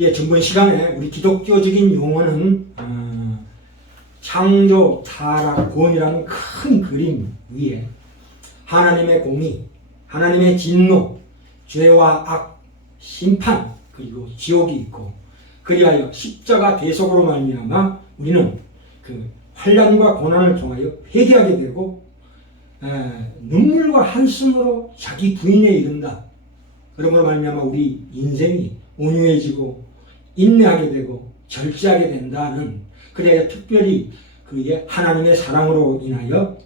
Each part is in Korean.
예, 전번 시간에 우리 기독교적인 용어는 창조, 타락, 구원이라는 큰 그림 위에 하나님의 공의, 하나님의 진노, 죄와 악, 심판, 그리고 지옥이 있고, 그리하여 십자가 대속으로 말미암아 우리는 그 환난과 고난을 통하여 회개하게 되고 눈물과 한숨으로 자기 부인에 이른다. 그러므로 말미암아 우리 인생이 온유해지고 인내하게 되고 절제하게 된다는, 그래야 특별히 그의 하나님의 사랑으로 인하여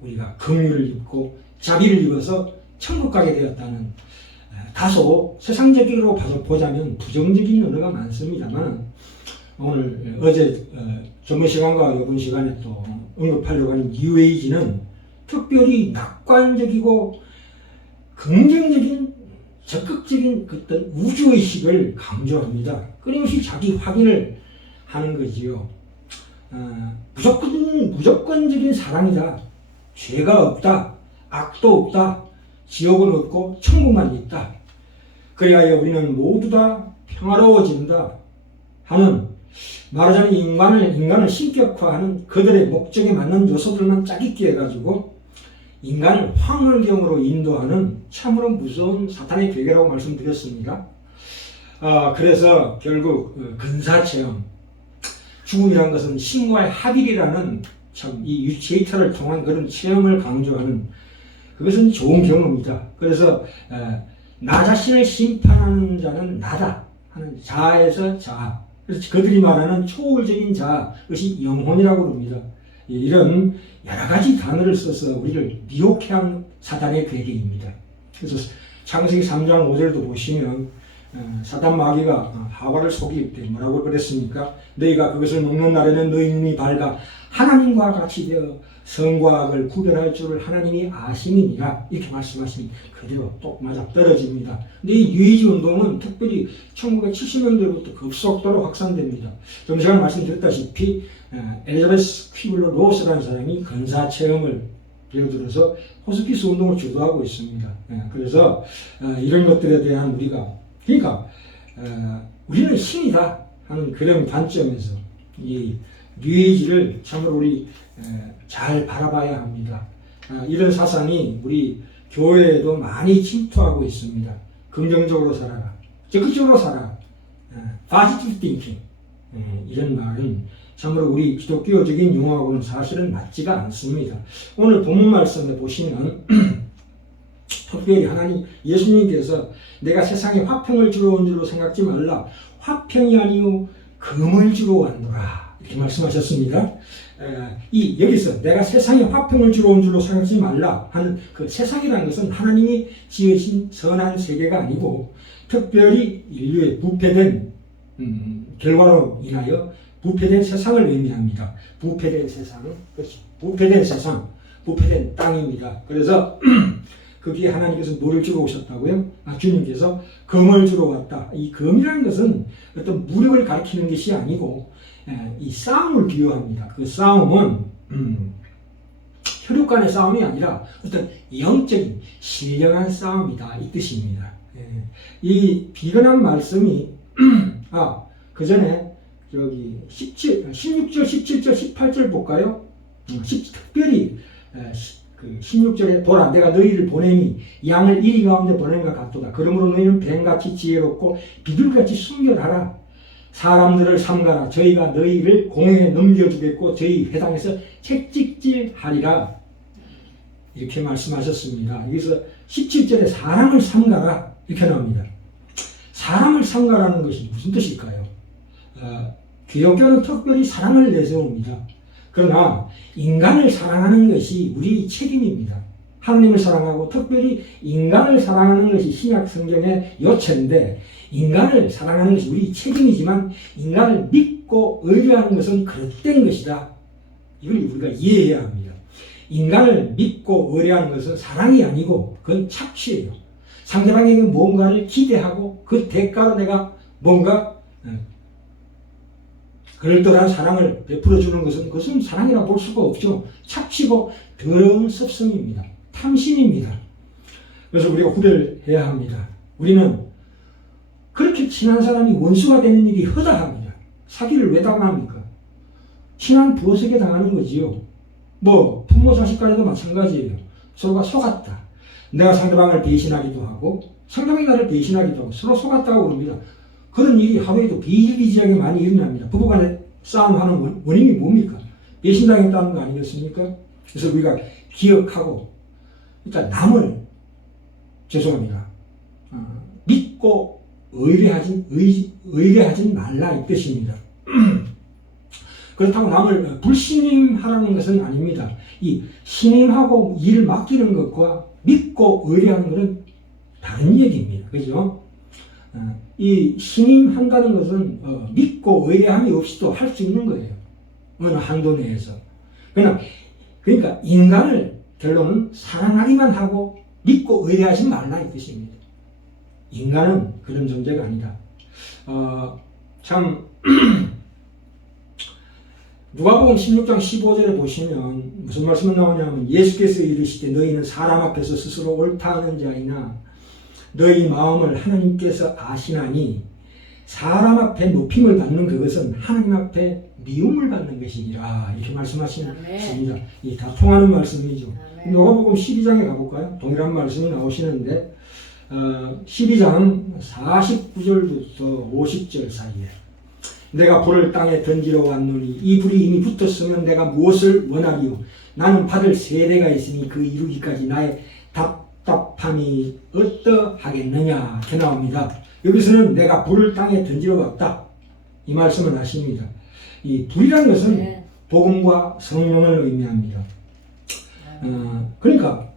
우리가 긍휼을 입고 자비를 입어서 천국 가게 되었다는, 다소 세상적으로 보자면 부정적인 언어가 많습니다만, 오늘 어제 전번 시간과 이번 시간에 또 언급하려고 하는 뉴에이지는 특별히 낙관적이고 긍정적인 적극적인 어떤 우주의식을 강조합니다. 끊임없이 자기 확인을 하는 거지요. 무조건적인 사랑이다. 죄가 없다. 악도 없다. 지옥은 없고 천국만 있다. 그리하여 우리는 모두 다 평화로워진다 하는, 말하자면 인간을 신격화하는 그들의 목적에 맞는 요소들만 짜깁기 해가지고 인간을 황홀경으로 인도하는 참으로 무서운 사탄의 괴계라고 말씀드렸습니다. 그래서 결국 근사체험, 죽음이라는 것은 신과의 합일이라는 참 이 유체이터를 통한 그런 체험을 강조하는, 그것은 좋은 경험이다. 그래서 나 자신을 심판하는 자는 나다 하는 자아에서 자아, 그래서 그들이 말하는 초월적인 자아, 그것이 영혼이라고 합니다. 이런 여러 가지 단어를 써서 우리를 미혹해 한 사단의 괴계입니다. 그래서 창세기 3장 5절도 보시면 사단 마귀가 하와를 속일 때 뭐라고 그랬습니까? 너희가 그것을 먹는 날에는 너희 눈이 밝아 하나님과 같이 되어 선과 악을 구별할 줄을 하나님이 아심이니라, 이렇게 말씀하시니 그대로 똑 맞아 떨어집니다. 근데 이 뉴에이지 운동은 특별히 1970년대부터 급속도로 확산됩니다. 좀 전에 말씀드렸다시피 엘리자베스 퀴블러 로스라는 사람이 근사 체험을 예를 들어서 호스피스 운동을 주도하고 있습니다. 그래서 이런 것들에 대한 그러니까 우리는 신이다 하는 그런 관점에서 이 뉴에이지를 참으로 우리 잘 바라봐야 합니다. 이런 사상이 우리 교회에도 많이 침투하고 있습니다. 긍정적으로 살아라, 적극적으로 살아라, positive thinking, 이런 말은 참으로 우리 기독교적인 용어하고는 사실은 맞지가 않습니다. 오늘 본문 말씀에 보시면 특별히 예수님께서 내가 세상에 화평을 주러 온 줄로 생각지 말라, 화평이 아니요 금을 주러 왔노라, 이렇게 말씀하셨습니다. 여기서 내가 세상에 화평을 주러 온 줄로 생각지 말라 하는 그 세상이라는 것은 하나님이 지으신 선한 세계가 아니고, 특별히 인류의 부패된 결과로 인하여 부패된 세상을 의미합니다. 부패된 세상은 부패된 세상, 부패된 땅입니다. 그래서 거기에 하나님께서 뭐를 주러 오셨다고요? 주님께서 검을 주러 왔다. 이 검이라는 것은 어떤 무력을 가리키는 것이 아니고 이 싸움을 비유합니다. 그 싸움은 혈육 간의 싸움이 아니라 어떤 영적인 신령한 싸움이다, 이 뜻입니다. 이 비근한 말씀이 그 전에 여기 16절, 17절, 18절 볼까요? 특별히 그 16절에 보라, 내가 너희를 보내니 양을 이리 가운데 보내는 것 같도다. 그러므로 너희는 뱀같이 지혜롭고 비둘같이 순결하라. 사람들을 삼가라. 저희가 너희를 공회에 넘겨주겠고 저희 회당에서 채찍질하리라. 이렇게 말씀하셨습니다. 여기서 17절에 사람을 삼가라 이렇게 나옵니다. 사람을 삼가라는 것이 무슨 뜻일까요? 기독교는 특별히 사랑을 내세웁니다. 그러나 인간을 사랑하는 것이 우리 책임입니다. 하나님을 사랑하고 특별히 인간을 사랑하는 것이 신약 성경의 요체인데, 인간을 사랑하는 것이 우리 책임이지만 인간을 믿고 의뢰하는 것은 그릇된 것이다. 이걸 우리가 이해해야 합니다. 인간을 믿고 의뢰하는 것은 사랑이 아니고 그건 착취예요. 상대방에게 뭔가를 기대하고 그 대가로 내가 뭔가 그럴듯한 사랑을 베풀어주는 것은 그것은 사랑이라고 볼 수가 없죠. 착취고 더러운 습성입니다. 탐심입니다. 그래서 우리가 구별해야 합니다. 우리는 그렇게 친한 사람이 원수가 되는 일이 허다합니다. 사기를 왜 당합니까? 친한 부어석에 당하는 거지요. 뭐 부모 자식 간에도 마찬가지예요. 서로가 속았다. 내가 상대방을 배신하기도 하고 상대방이 나를 배신하기도 하고 서로 속았다고 그럽니다. 그런 일이 하루에도 비일비재하게 많이 일어납니다. 부부간에 싸움하는 원인이 뭡니까? 배신당했다는 거 아니겠습니까? 그래서 우리가 기억하고 일단 남을 죄송합니다. 믿고 의뢰하진 말라 이 뜻입니다. 그렇다고 남을 불신임하라는 것은 아닙니다. 이 신임하고 일을 맡기는 것과 믿고 의뢰하는 것은 다른 얘기입니다. 그죠? 이 신임한다는 것은 믿고 의뢰함이 없이도 할 수 있는 거예요. 어느 한도 내에서. 그러니까 인간을 결론은 사랑하기만 하고 믿고 의뢰하지 말라 이 뜻입니다. 인간은 그런 존재가 아니다. 참 누가복음 16장 15절에 보시면 무슨 말씀이 나오냐면 예수께서 이르시되 너희는 사람 앞에서 스스로 옳다 하는 자이나 너희 마음을 하나님께서 아시나니 사람 앞에 높임을 받는 그것은 하나님 앞에 미움을 받는 것이니라 이렇게 말씀하시습니다. 이 다 통하는 말씀이죠. 누가복음 12장에 가볼까요? 동일한 말씀이 나오시는데 12장 49절부터 50절 사이에 내가 불을 땅에 던지러 왔노니 이 불이 이미 붙었으면 내가 무엇을 원하리요? 나는 받을 세례가 있으니 그 이루기까지 나의 답답함이 어떠하겠느냐 이렇게 나옵니다. 여기서는 내가 불을 땅에 던지러 왔다 이 말씀을 하십니다. 이 불이라는 것은 복음과 성령을 의미합니다. 그러니까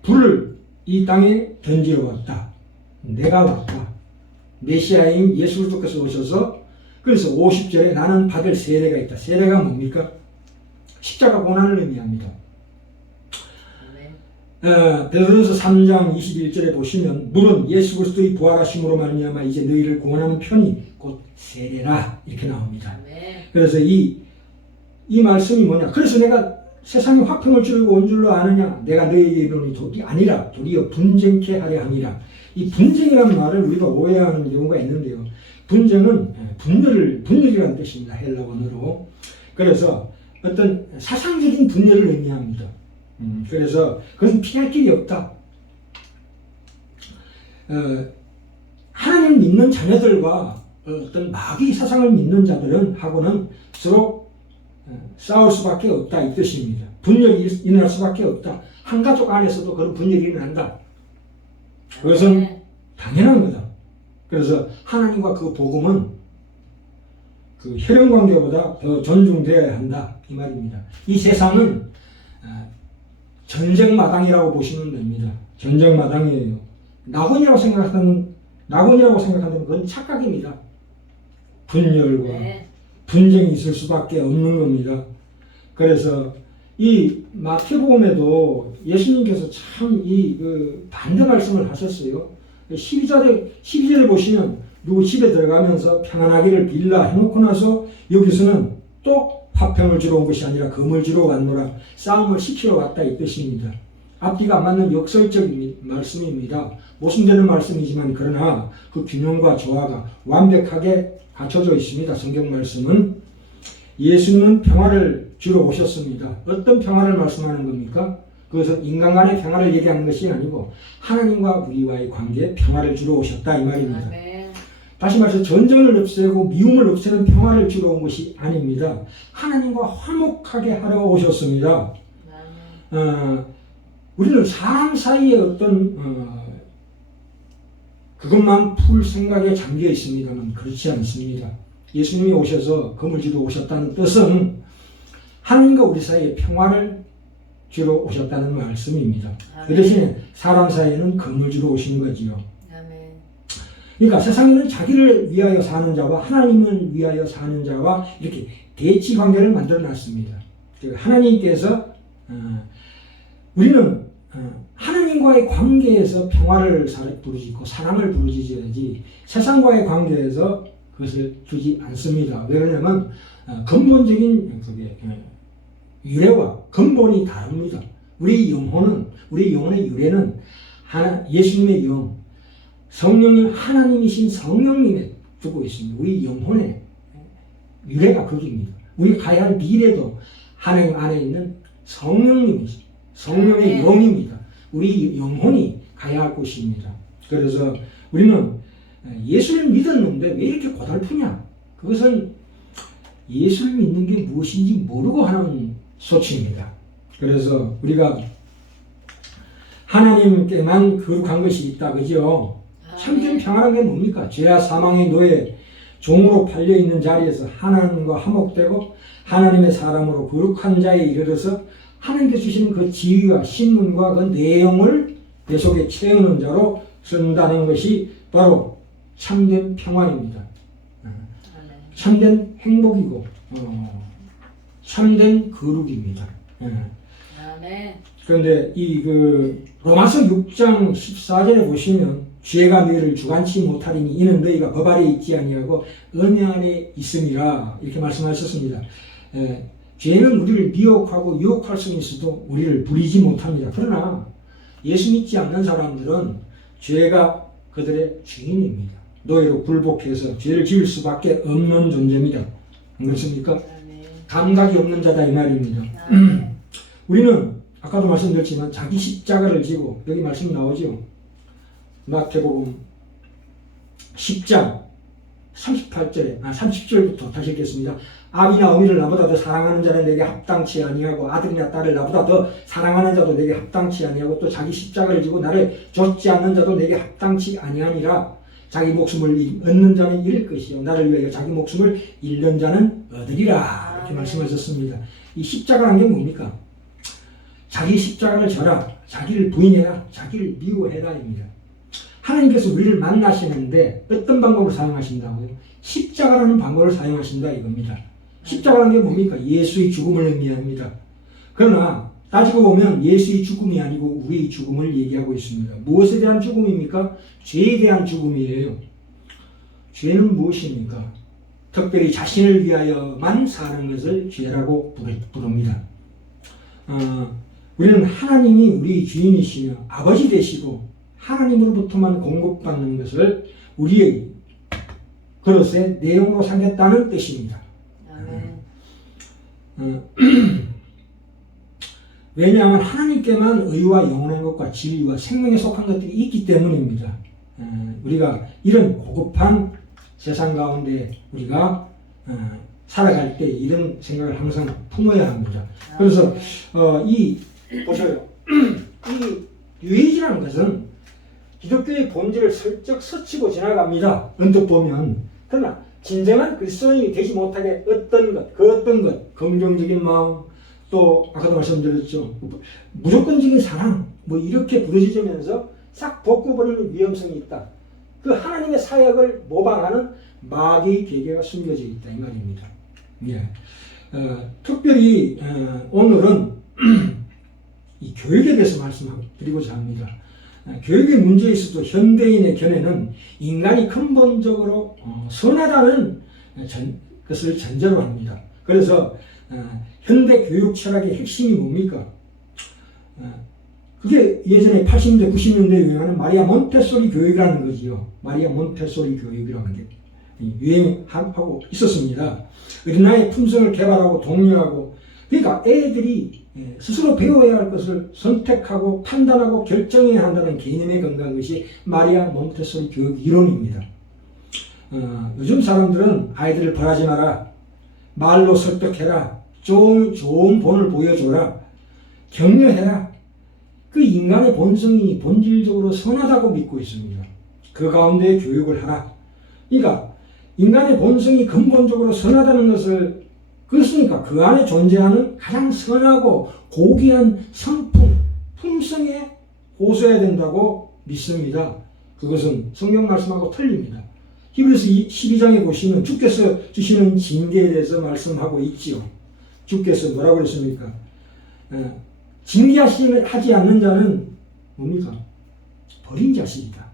불을 이 땅에 던지러 왔다. 내가 왔다. 메시아인 예수 그리스도께서 오셔서 그래서 50절에 나는 받을 세례가 있다. 세례가 뭡니까? 십자가 고난을 의미합니다. 베드로서 3장 21절에 보시면 물은 예수 그리스도의 부활하심으로 말미암아 이제 너희를 구원하는 편이 곧 세례라 이렇게 나옵니다. 그래서 이 말씀이 뭐냐? 그래서 내가 세상에 화평을 주려고 온 줄로 아느냐? 내가 너희에게 이르노니 도리 아니라 도리어 분쟁케 하려 함이라. 이 분쟁이라는 말을 우리가 오해하는 경우가 있는데요. 분쟁은 분열이라는 뜻입니다. 헬라 원어로. 그래서 어떤 사상적인 분열을 의미합니다. 그래서 그것은 피할 길이 없다. 하나님 믿는 자녀들과 어떤 마귀 사상을 믿는 자들은 하고는 서로 싸울 수밖에 없다 이 뜻입니다. 분열이 일어날 수밖에 없다. 한 가족 안에서도 그런 분열이 일어난다. 그것은 당연한 거다. 그래서 하나님과 그 복음은 그 혈연 관계보다 더 존중되어야 한다 이 말입니다. 이 세상은 전쟁 마당이라고 보시면 됩니다. 전쟁 마당이에요. 낙원이라고 생각하면 그건 착각입니다. 분열과 분쟁이 있을 수밖에 없는 겁니다. 그래서 이 마태복음에도 예수님께서 참 반대 말씀을 하셨어요. 12절에 보시면 누구 집에 들어가면서 평안하기를 빌라 해놓고 나서 여기서는 또 화평을 주러 온 것이 아니라 금을 주러 왔노라. 싸움을 시키러 왔다 이 뜻입니다. 앞뒤가 안 맞는 역설적인 말씀입니다. 모순되는 말씀이지만 그러나 그 균형과 조화가 완벽하게 갖춰져 있습니다. 성경 말씀은 예수님은 평화를 주러 오셨습니다. 어떤 평화를 말씀하는 겁니까? 그것은 인간 간의 평화를 얘기하는 것이 아니고 하나님과 우리와의 관계에 평화를 주러 오셨다 이 말입니다. 다시 말해서 전쟁을 없애고 미움을 없애는 평화를 주러 온 것이 아닙니다. 하나님과 화목하게 하러 오셨습니다. 우리는 사람 사이에 어떤 그것만 풀 생각에 잠겨 있습니다만 그렇지 않습니다. 예수님이 오셔서 금을 주러 오셨다는 뜻은 하나님과 우리 사이에 평화를 주러 오셨다는 말씀입니다. 그 대신에 사람 사이에는 금을 주러 오신 거지요. 그러니까 세상에는 자기를 위하여 사는 자와 하나님을 위하여 사는 자와 이렇게 대치 관계를 만들어 놨습니다. 하나님께서 우리는 하나님과의 관계에서 평화를 부르짖고 사랑을 부르짖어야지 세상과의 관계에서 그것을 두지 않습니다. 왜 그러냐면 근본적인 그게 유래와 근본이 다릅니다. 우리 영혼의 유래는 예수님의 영, 성령님, 하나님이신 성령님에 두고 있습니다. 우리 영혼의 미래가 거기입니다. 우리 가야 할 미래도 하나님 안에 있는 성령님이십니다. 성령의 영입니다. 우리 영혼이 가야 할 곳입니다. 그래서 우리는 예수를 믿었는데 왜 이렇게 고달프냐? 그것은 예수를 믿는 게 무엇인지 모르고 하는 소치입니다. 그래서 우리가 하나님께만 거룩한 것이 있다, 그죠? 참된 평안한 게 뭡니까? 죄와 사망의 노예, 종으로 팔려있는 자리에서 하나님과 화목되고 하나님의 사람으로 거룩한 자에 이르러서 하나님께서 주시는 그 지위와 신분과 그 내용을 내 속에 채우는 자로 쓴다는 것이 바로 참된 평안입니다. 참된 행복이고 참된 거룩입니다. 그런데 이 로마서 6장 14절에 보시면 죄가 너희를 주관치 못하리니 이는 너희가 법 아래 있지 아니하고 은혜 안에 있음이라 이렇게 말씀하셨습니다. 죄는 우리를 미혹하고 유혹할 수는 있어도 우리를 부리지 못합니다. 그러나 예수 믿지 않는 사람들은 죄가 그들의 주인입니다. 노예로 굴복해서 죄를 지을 수밖에 없는 존재입니다. 안 그렇습니까? 감각이 없는 자다 이 말입니다. 우리는 아까도 말씀드렸지만 자기 십자가를 지고 여기 말씀 나오죠. 마태복음 10장 30절부터 다시 읽겠습니다. 아비나 어미를 나보다 더 사랑하는 자는 내게 합당치 아니하고 아들이나 딸을 나보다 더 사랑하는 자도 내게 합당치 아니하고 또 자기 십자가를 지고 나를 좇지 않는 자도 내게 합당치 아니하니라. 자기 목숨을 얻는 자는 잃을 것이요 나를 위하여 자기 목숨을 잃는 자는 얻으리라. 이렇게 말씀하셨습니다. 이 십자가란 게 뭡니까? 자기 십자가를 져라, 자기를 부인해라, 자기를 미워해라입니다. 하나님께서 우리를 만나시는데 어떤 방법을 사용하신다고요? 십자가라는 방법을 사용하신다 이겁니다. 십자가라는 게 뭡니까? 예수의 죽음을 의미합니다. 그러나 따지고 보면 예수의 죽음이 아니고 우리의 죽음을 얘기하고 있습니다. 무엇에 대한 죽음입니까? 죄에 대한 죽음이에요. 죄는 무엇입니까? 특별히 자신을 위하여만 사는 것을 죄라고 부릅니다. 우리는 하나님이 우리 주인이시며 아버지 되시고 하나님으로부터만 공급받는 것을 우리의 그릇의 내용으로 삼겠다는 뜻입니다. 왜냐하면 하나님께만 의와 영원한 것과 진리와 생명에 속한 것들이 있기 때문입니다. 우리가 이런 고급한 세상 가운데 우리가 살아갈 때 이런 생각을 항상 품어야 합니다. 그래서 보셔요. 이 유해지라는 것은 기독교의 본질을 슬쩍 스치고 지나갑니다. 언뜻 보면. 그러나 진정한 그리스도인이 되지 못하게 어떤 것, 긍정적인 마음, 또 아까도 말씀드렸죠. 무조건적인 사랑, 이렇게 부르짖으면서 싹 벗겨버리는 위험성이 있다. 그 하나님의 사역을 모방하는 마귀의 계계가 숨겨져 있다 이 말입니다. 예. 특별히 오늘은 이 교육에 대해서 말씀드리고자 합니다. 교육의 문제에 있어도 현대인의 견해는 인간이 근본적으로 선하다는 것을 전제로 합니다. 그래서 현대 교육 철학의 핵심이 뭡니까? 그게 예전에 80년대, 90년대에 유행하는 마리아 몬테소리 교육이라는 거지요. 마리아 몬테소리 교육이라는 게 유행하고 있었습니다. 어린아이의 품성을 개발하고 독려하고, 그러니까 애들이 스스로 배워야 할 것을 선택하고 판단하고 결정해야 한다는 개념에 근거한 것이 마리아 몬테소리 교육 이론입니다. 요즘 사람들은 아이들을 벌하지 마라, 말로 설득해라, 좋은 본을 보여줘라, 격려해라. 그 인간의 본성이 본질적으로 선하다고 믿고 있습니다. 그 가운데 교육을 하라. 그러니까 인간의 본성이 근본적으로 선하다는 것을 그렇습니까? 그 안에 존재하는 가장 선하고 고귀한 성품, 품성에 호소해야 된다고 믿습니다. 그것은 성경 말씀하고 틀립니다. 히브리서 12장에 보시면 주께서 주시는 징계에 대해서 말씀하고 있지요. 주께서 뭐라고 그랬습니까? 징계하지 않는 자는 뭡니까? 버린 자식이다.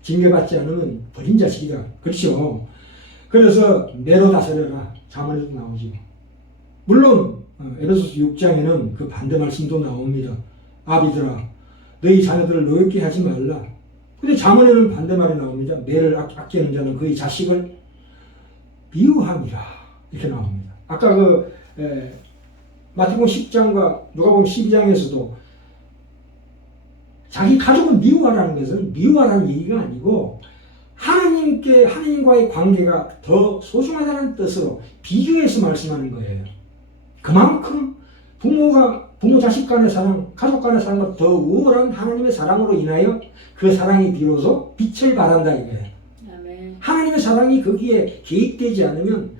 징계받지 않으면 버린 자식이다. 그렇죠. 그래서 매로 다스려라. 자문에도 나오죠. 물론 에베소서 6장에는 그 반대 말씀도 나옵니다. 아비들아, 너희 자녀들을 노엽게 하지 말라. 근데 잠언에는 반대말이 나옵니다. 매를 아끼는 자는 그의 자식을 미워함이라 이렇게 나옵니다. 아까 마태복음 10장과 누가복음 12장에서도 자기 가족을 미워하라는 것은 미워하라는 얘기가 아니고 하나님과의 관계가 더 소중하다는 뜻으로 비교해서 말씀하는 거예요. 그만큼 부모 자식 간의 사랑, 가족 간의 사랑과 더 우월한 하나님의 사랑으로 인하여 그 사랑이 비로소 빛을 발한다 이거예요. 아멘. 하나님의 사랑이 거기에 개입되지 않으면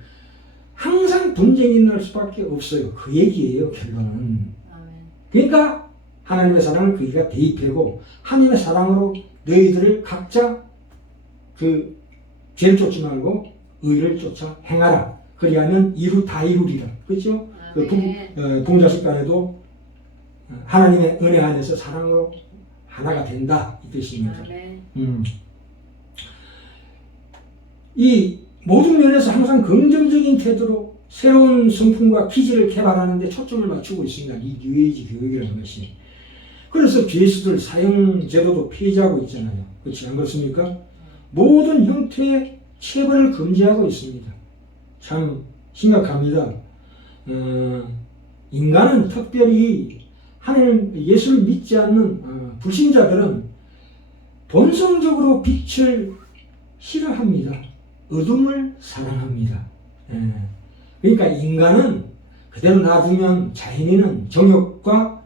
항상 분쟁이 날 수밖에 없어요. 그 얘기예요, 결론은. 아멘. 그러니까 하나님의 사랑을 거기가 대입하고 하나님의 사랑으로 너희들을 각자 그 죄를 쫓지 말고 의를 쫓아 행하라. 그리하면 다 이루리라. 그렇죠? 그 부모 자식 간에도 하나님의 은혜 안에서 사랑으로 하나가 된다 이 뜻입니다. 이 모든 면에서 항상 긍정적인 태도로 새로운 성품과 기질을 개발하는 데 초점을 맞추고 있습니다. 이 뉴에이지 교육이라는 것이. 그래서 죄수들 사형 제도도 폐지하고 있잖아요. 그렇지 않습니까? 모든 형태의 체벌을 금지하고 있습니다. 참 심각합니다. 인간은 특별히 하나님 예수를 믿지 않는 불신자들은 본성적으로 빛을 싫어합니다. 어둠을 사랑합니다. 그러니까 인간은 그대로 놔두면 자연인은 정욕과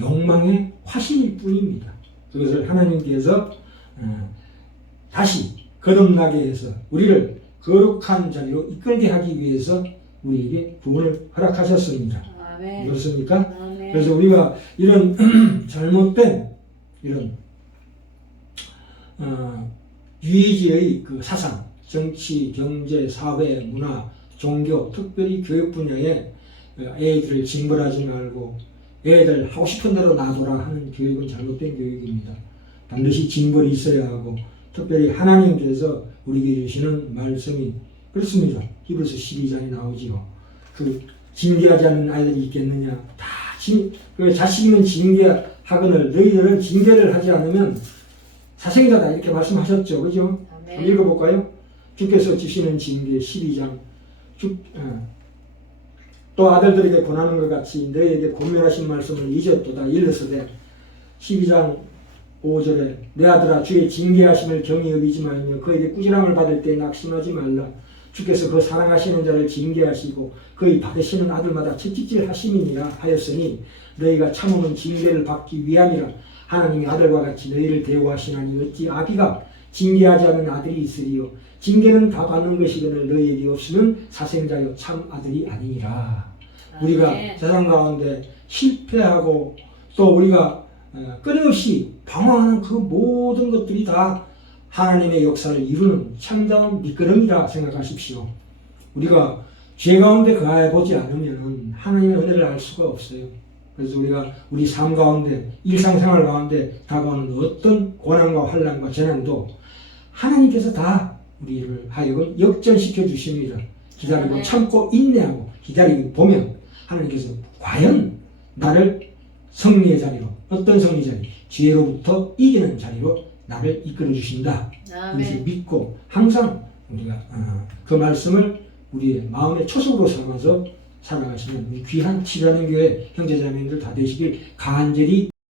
욕망의 화신일 뿐입니다. 그것을 하나님께서 다시 거듭나게 해서 우리를 거룩한 자리로 이끌게 하기 위해서 우리에게 구원을 허락하셨습니다. 아멘. 그렇습니까? 아멘. 그래서 우리가 이런 잘못된 이런 유해지의 그 사상, 정치, 경제, 사회, 문화, 종교, 특별히 교육 분야에 애들을 징벌하지 말고 애들 하고 싶은 대로 놔둬라 하는 교육은 잘못된 교육입니다. 반드시 징벌이 있어야 하고 특별히 하나님께서 우리에게 주시는 말씀이 그렇습니다. 히브리서 12장에 나오지요. 그 징계하지 않는 아이들이 있겠느냐. 그 자식이면 징계하거늘 너희들은 징계를 하지 않으면 사생자다 이렇게 말씀하셨죠. 그죠? 한번 읽어볼까요? 주께서 주시는 징계 12장 또 아들들에게 권하는 것 같이 너희에게 권면하신 말씀을 잊었도다. 일러서되 12장 5절에 내 아들아 주의 징계하심을 경히 여기지 말며 그에게 꾸지람을 받을 때 낙심하지 말라. 주께서 그 사랑하시는 자를 징계하시고 그의 받으시는 아들마다 채찍질 하심이니라 하였으니 너희가 참으면 징계를 받기 위함이라. 하나님이 아들과 같이 너희를 대우하시나니 어찌 아비가 징계하지 않은 아들이 있으리요. 징계는 다 받는 것이거늘 너희에게 없으면 사생자요 참 아들이 아니니라. 우리가 세상 가운데 실패하고 또 우리가 끊임없이 방황하는 그 모든 것들이 다 하나님의 역사를 이루는 참다운 미끄럼이라 생각하십시오. 우리가 죄 가운데 거해보지 않으면 하나님의 은혜를 알 수가 없어요. 그래서 우리가 우리 삶 가운데 일상생활 가운데 다가오는 어떤 고난과 환난과 재난도 하나님께서 다 우리를 하여금 역전시켜 주십니다. 기다리고 참고 인내하고 기다리고 보면 하나님께서 과연 나를 승리의 자리로 어떤 승리 자리? 죄로부터 이기는 자리로 나를 이끌어 주신다. 이것을 믿고 항상 우리가 그 말씀을 우리의 마음의 초석으로 삼아서 살아가시는 우리 귀한 치료하는 교회 형제자매님들 다 되시길 간절히